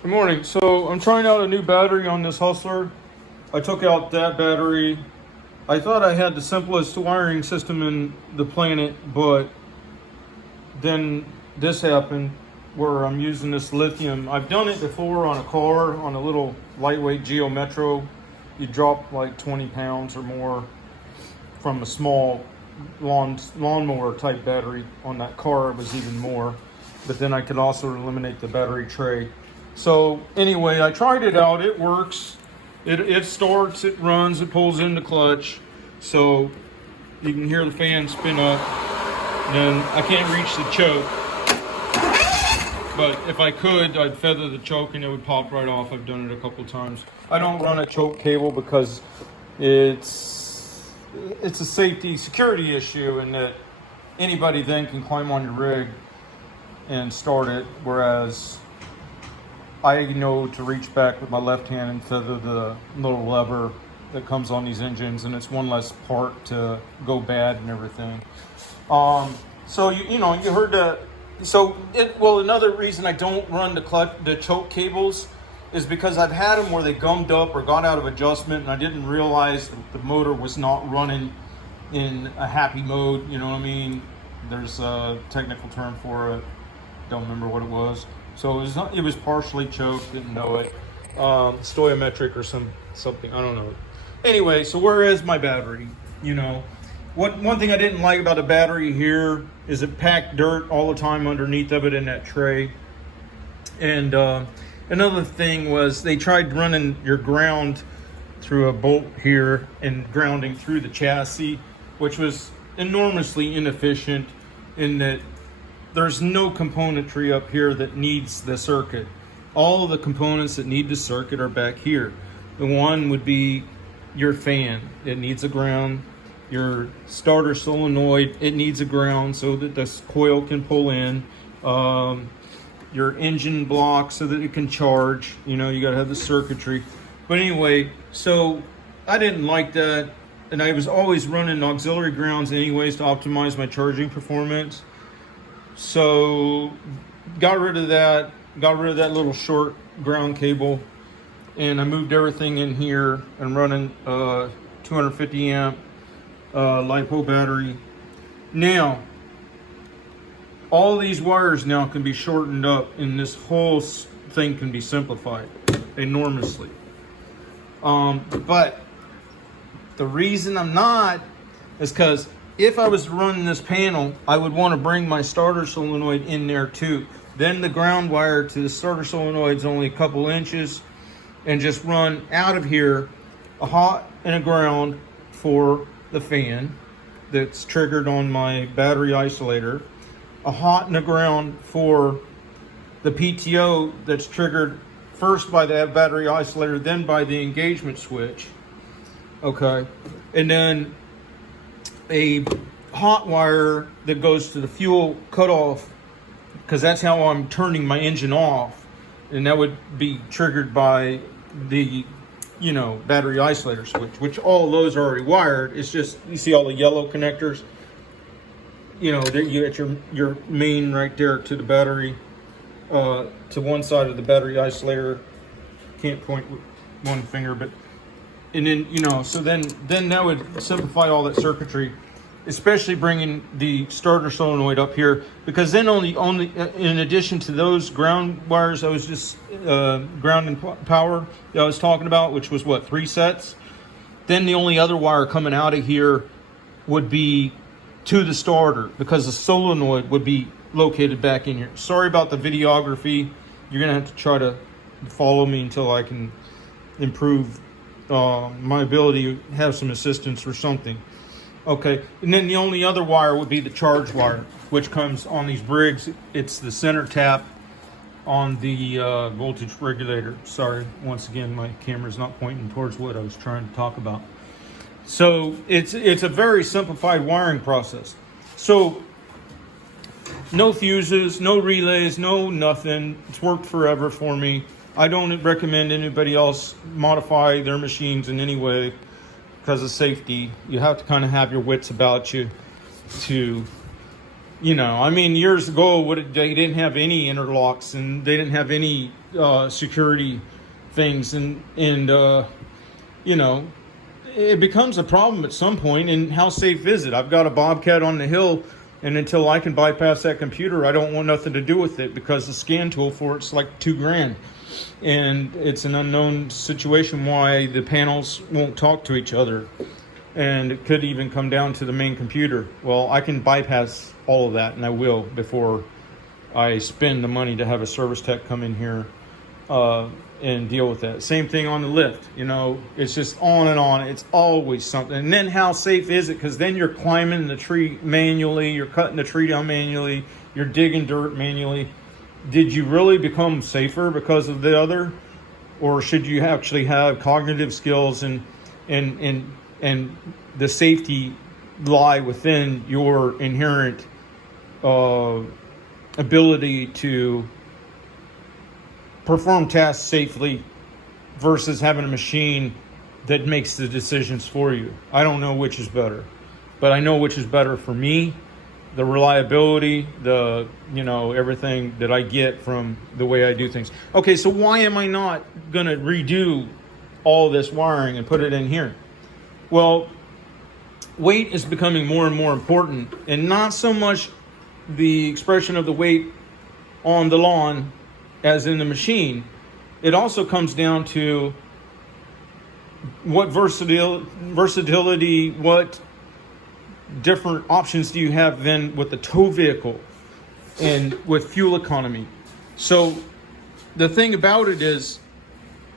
Good morning. So I'm trying out a new battery on this Hustler. I took out that battery. I thought I had the simplest wiring system in the planet, but then this happened where I'm using this lithium. I've done it before on a car, on a little lightweight Geo Metro. You drop like 20 pounds or more from a small lawnmower type battery. On that car, it was even more. But then I could also eliminate the battery tray. So anyway, I tried it out. It works. It starts, it runs, it pulls in the clutch. So you can hear the fan spin up. Then I can't reach the choke. But if I could, I'd feather the choke and it would pop right off. I've done it a couple times. I don't run a choke cable because it's a security issue, and that anybody then can climb on your rig and start it, whereas I know to reach back with my left hand and feather the little lever that comes on these engines, and it's one less part to go bad and everything. So you heard the. Another reason I don't run the choke cables is because I've had them where they gummed up or got out of adjustment, and I didn't realize that the motor was not running in a happy mode. You know what I mean? There's a technical term for it. Don't remember what it was. So it was partially choked, didn't know it. Stoichiometric or something, I don't know. Anyway, so where is my battery? One thing I didn't like about the battery here is it packed dirt all the time underneath of it in that tray. And another thing was they tried running your ground through a bolt here and grounding through the chassis, which was enormously inefficient in that there's no componentry up here that needs the circuit. All of the components that need the circuit are back here. The one would be your fan. It needs a ground. Your starter solenoid, it needs a ground so that this coil can pull in. Your engine block so that it can charge. You gotta have the circuitry. But anyway, so I didn't like that. And I was always running auxiliary grounds anyways to optimize my charging performance. So got rid of that little short ground cable, and I moved everything in here and running 250 amp LiPo battery. Now all these wires now can be shortened up, and this whole thing can be simplified enormously. But the reason I'm not is because if I was running this panel, I would want to bring my starter solenoid in there too. Then the ground wire to the starter solenoid is only a couple inches, and just run out of here a hot and a ground for the fan that's triggered on my battery isolator, a hot and a ground for the PTO that's triggered first by the battery isolator, then by the engagement switch. Okay, and then a hot wire that goes to the fuel cutoff, because that's how I'm turning my engine off, and that would be triggered by the battery isolator switch, which all those are already wired. It's just, you see all the yellow connectors, that you get your main right there to the battery, to one side of the battery isolator. Can't point with one finger, but and then so then that would simplify all that circuitry, especially bringing the starter solenoid up here, because then only in addition to those ground wires I was just ground and power that I was talking about, which was what, 3 sets, then the only other wire coming out of here would be to the starter, because the solenoid would be located back in here. Sorry about the videography. You're gonna have to try to follow me until I can improve my ability to have some assistance or something. Okay, and then the only other wire would be the charge wire, which comes on these Briggs. It's the center tap on the voltage regulator. Sorry, once again, my camera's not pointing towards what I was trying to talk about. So it's a very simplified wiring process. So no fuses, no relays, no nothing. It's worked forever for me. I don't recommend anybody else modify their machines in any way because of safety. You have to kind of have your wits about you to You know, I mean, years ago, they didn't have any interlocks and they didn't have any security things, and you know, it becomes a problem at some point. And how safe is it? I've got a Bobcat on the hill, and until I can bypass that computer, I don't want nothing to do with it, because the scan tool for it's like $2,000, and it's an unknown situation why the panels won't talk to each other. And it could even come down to the main computer. Well, I can bypass all of that, and I will, before I spend the money to have a service tech come in here and deal with that. Same thing on the lift. You know, it's just on and on. It's always something. And then how safe is it? Because then you're climbing the tree manually, you're cutting the tree down manually, you're digging dirt manually. Did you really become safer because of the other? Or should you actually have cognitive skills and the safety lie within your inherent ability to perform tasks safely versus having a machine that makes the decisions for you? I don't know which is better, but I know which is better for me. The reliability, everything that I get from the way I do things. Okay, so why am I not gonna redo all this wiring and put it in here? Well, weight is becoming more and more important, and not so much the expression of the weight on the lawn as in the machine. It also comes down to what versatility, what different options do you have then with the tow vehicle and with fuel economy. So the thing about it is,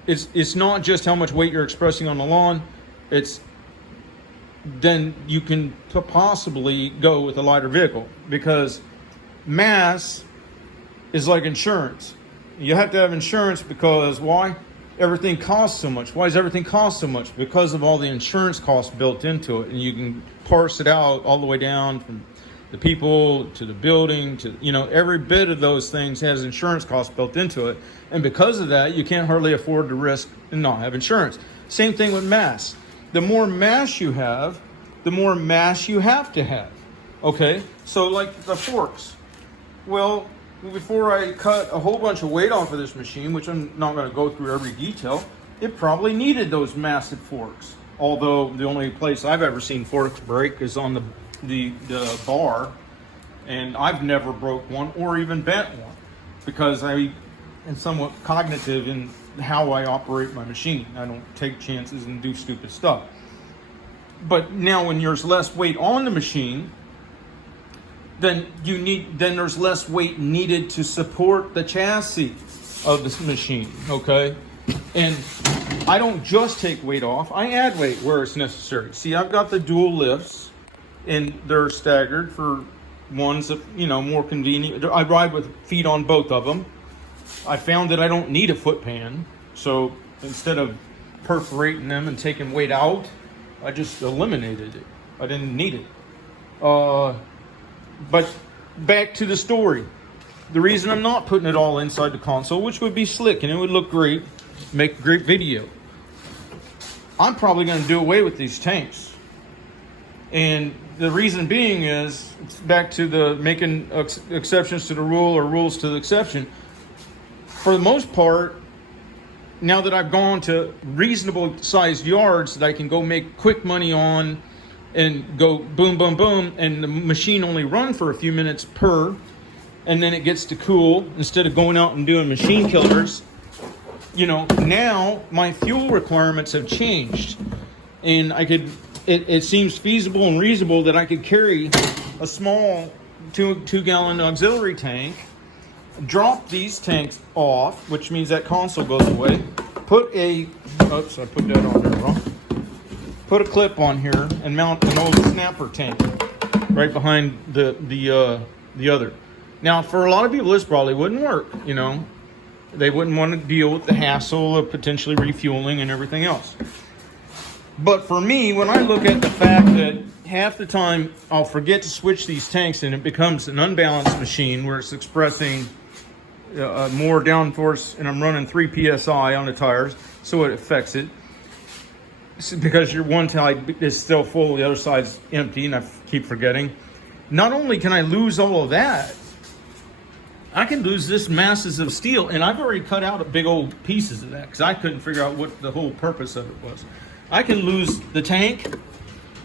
it's not just how much weight you're expressing on the lawn, it's then you can possibly go with a lighter vehicle, because mass is like insurance. You have to have insurance because why? Everything costs so much. Why does everything cost so much? Because of all the insurance costs built into it. And you can parse it out all the way down from the people to the building to, every bit of those things has insurance costs built into it. And because of that, you can't hardly afford to risk and not have insurance. Same thing with mass. The more mass you have, the more mass you have to have. Okay, so like the forks. Well, before I cut a whole bunch of weight off of this machine, which I'm not going to go through every detail, it probably needed those massive forks. Although the only place I've ever seen forks break is on the bar, and I've never broke one or even bent one, because I am somewhat cognitive in how I operate my machine. I don't take chances and do stupid stuff. But now when there's less weight on the machine, then there's less weight needed to support the chassis of this machine, okay? And I don't just take weight off, I add weight where it's necessary. See, I've got the dual lifts, and they're staggered for ones that, more convenient. I ride with feet on both of them. I found that I don't need a foot pan, so instead of perforating them and taking weight out, I just eliminated it. I didn't need it. But back to the story. The reason I'm not putting it all inside the console, which would be slick and it would look great, make a great video, I'm probably going to do away with these tanks. And the reason being is, it's back to the making exceptions to the rule or rules to the exception. For the most part, now that I've gone to reasonable sized yards that I can go make quick money on and go boom, boom, boom, and the machine only run for a few minutes per, and then it gets to cool instead of going out and doing machine killers. Now my fuel requirements have changed, and it seems feasible and reasonable that I could carry a small two-gallon auxiliary tank, drop these tanks off, which means that console goes away, I put that on there wrong. Put a clip on here and mount an old snapper tank right behind the other. Now, for a lot of people, this probably wouldn't work. They wouldn't want to deal with the hassle of potentially refueling and everything else. But for me, when I look at the fact that half the time I'll forget to switch these tanks and it becomes an unbalanced machine where it's expressing more downforce, and I'm running 3 psi on the tires, so it affects it. Because your one side is still full, the other side's empty, and I keep forgetting. not only can I lose all of that, I can lose this masses of steel, and I've already cut out big old pieces of that because I couldn't figure out what the whole purpose of it was. I can lose the tank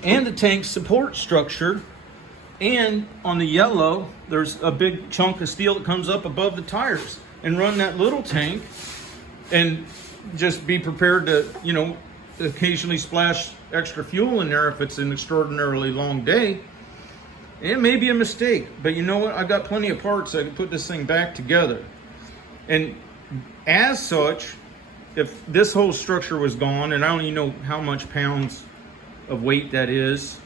and the tank support structure, and on the yellow, there's a big chunk of steel that comes up above the tires, and run that little tank and just be prepared to, you know, occasionally splash extra fuel in there if it's an extraordinarily long day. It may be a mistake, but you know what? I've got plenty of parts that I can put this thing back together. And as such, if this whole structure was gone, and I don't even know how much pounds of weight that is,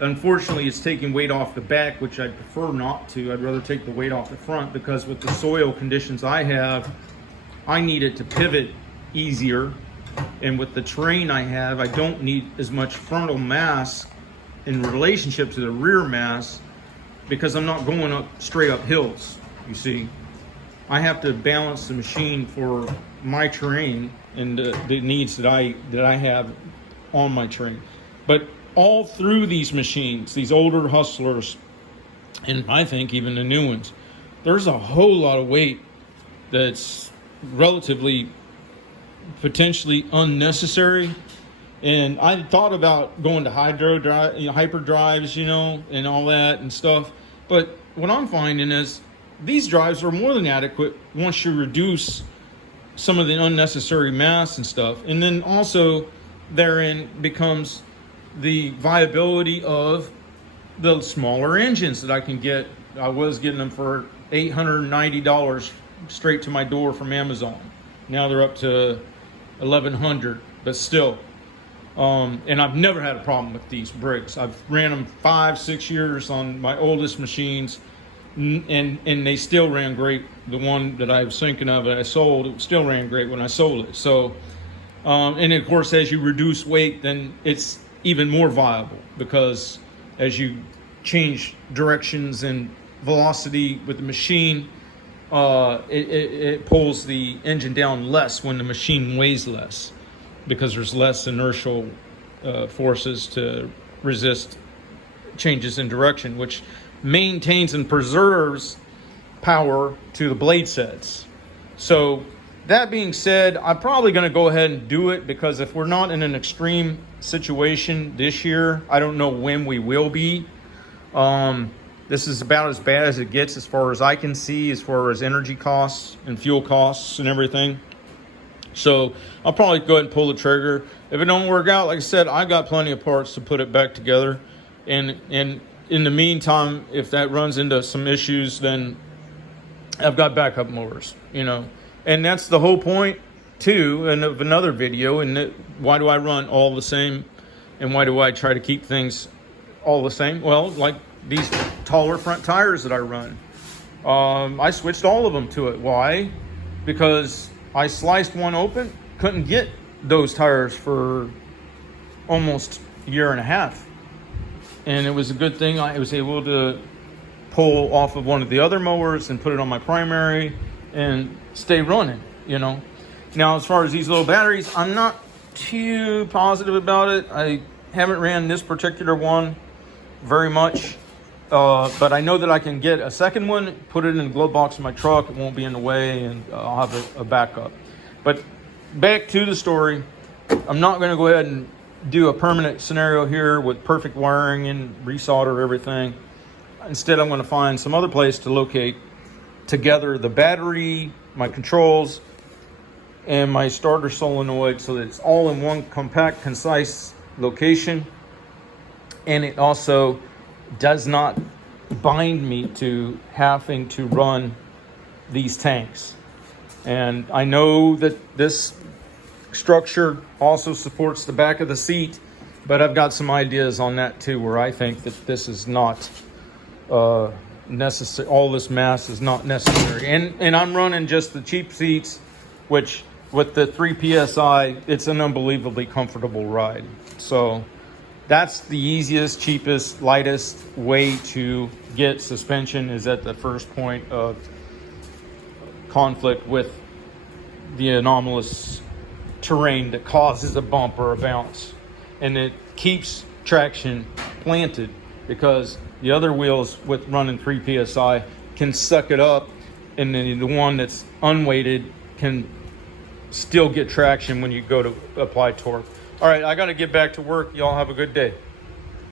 unfortunately it's taking weight off the back, which I'd prefer not to. I'd rather take the weight off the front, because with the soil conditions I have, I need it to pivot easier. And with the terrain I have, I don't need as much frontal mass in relationship to the rear mass, because I'm not going up straight up hills. You see, I have to balance the machine for my terrain and the needs that I have on my terrain. But all through these machines, these older Hustlers, and I think even the new ones, there's a whole lot of weight that's relatively potentially unnecessary. And I thought about going to hyper drives, you know, and all that and stuff. But what I'm finding is these drives are more than adequate once you reduce some of the unnecessary mass and stuff. And then also therein becomes the viability of the smaller engines that I can get. I was getting them for $890 straight to my door from Amazon. Now they're up to $1,100, but still. And I've never had a problem with these bricks. I've ran them 5-6 years on my oldest machines, and they still ran great. The one that I was thinking of that I sold, it still ran great when I sold it. So, and of course, as you reduce weight, then it's even more viable, because as you change directions and velocity with the machine, it pulls the engine down less when the machine weighs less, because there's less inertial forces to resist changes in direction, which maintains and preserves power to the blade sets. So that being said, I'm probably going to go ahead and do it, because if we're not in an extreme situation this year, I don't know when we will be. This is about as bad as it gets as far as I can see, as far as energy costs and fuel costs and everything. So I'll probably go ahead and pull the trigger. If it don't work out, like I said, I got plenty of parts to put it back together. And in the meantime, if that runs into some issues, then I've got backup mowers, you know. And that's the whole point too, and of another video. And why do I run all the same, and why do I try to keep things all the same? Well, like these taller front tires that I run, I switched all of them to it. Why? Because I sliced one open, couldn't get those tires for almost a year and a half. And it was a good thing I was able to pull off of one of the other mowers and put it on my primary and stay running, you know. Now, as far as these little batteries, I'm not too positive about it. I haven't ran this particular one very much, but I know that I can get a second one, put it in the glove box of my truck. It won't be in the way, and I'll have a backup. But back to the story, I'm not going to go ahead and do a permanent scenario here with perfect wiring and resolder everything. Instead, I'm going to find some other place to locate together the battery, my controls, and my starter solenoid, so that it's all in one compact, concise location. And it also does not bind me to having to run these tanks. And I know that this structure also supports the back of the seat, but I've got some ideas on that too, where I think that this is not necessary. All this mass is not necessary. And I'm running just the cheap seats, which with the 3 PSI, it's an unbelievably comfortable ride. So that's the easiest, cheapest, lightest way to get suspension, is at the first point of conflict with the anomalous terrain that causes a bump or a bounce. And it keeps traction planted because the other wheels with running 3 psi can suck it up, and then the one that's unweighted can still get traction when you go to apply torque. All right, I got to get back to work. Y'all have a good day.